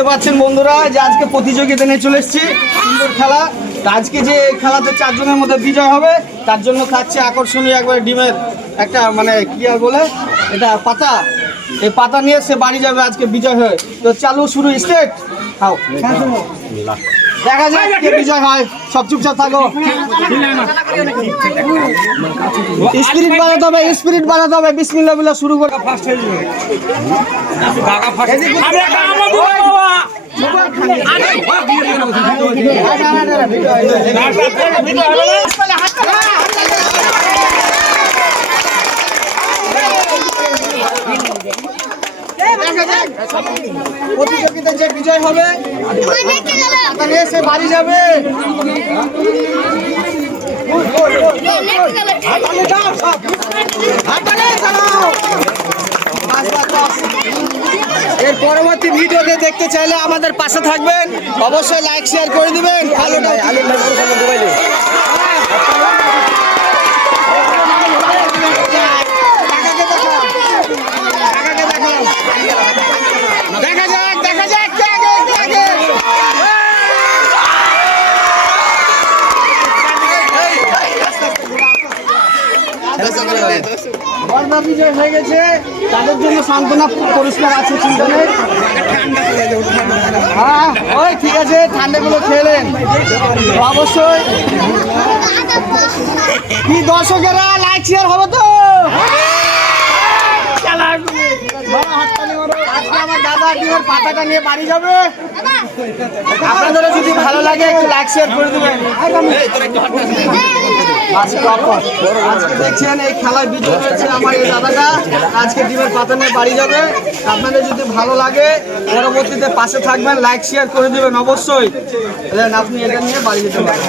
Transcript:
দেখতে পাচ্ছেন বন্ধুরা যে আজকে প্রতিযোগিতা নিয়ে চলে এসেছি, সুন্দর খেলা। আজকে যে খেলাতে 4 জনের মধ্যে বিজয় হবে তার জন্য থাকছে আকর্ষণীয় একবারে ডিমের একটা মানে কি আর বলে এটা পাতা। এই পাতা নিয়ে সে বাড়ি যাবে আজকে বিজয় হয়ে। তো চালু শুরু স্টেট। খাও দেখা যাক কে বিজয় হয়। সব চুপচাপ থাকো। স্পিরিট বাড়াতে হবে, স্পিরিট বাড়াতে হবে। বিসমিল্লাহ বলে শুরু করে ফার্স্ট হয়ে যাবে। প্রতিযোগিতা যে বিজয় হবে সে বাড়ি যাবে। এর পরবর্তী ভিডিওতে দেখতে চাইলে আমাদের পাশে থাকবেন, অবশ্যই লাইক শেয়ার করে দিবেন। দেখা যাক দেখা যাক কে আগে কে আগে। বর্ণা বিজয় হয়ে গেছে, তাদের জন্য সান্ত্বনা পরিষ্কার আছে, চিন্তা নেই। হ্যাঁ ওই ঠিক আছে, ঠান্ডাগুলো খেলেন অবশ্যই। কি দর্শকেরা লাইক শেয়ার হবে তো? আজকে আমার দাদা ডিমের পাতাটা নিয়ে বাড়ি যাবে। আপনাদের যদি ভালো লাগে একটু লাইক শেয়ার করে দেবেন। আজকে দেখছেন এই খেলায় বিজয় হয়েছে আমার এই দাদাটা, আজকে ডিমের পাতা নিয়ে বাড়ি যাবে। আপনাদের যদি ভালো লাগে পরবর্তীতে পাশে থাকবেন, লাইক শেয়ার করে দেবেন অবশ্যই। আপনি এটা নিয়ে বাড়ি যেতে পারেন।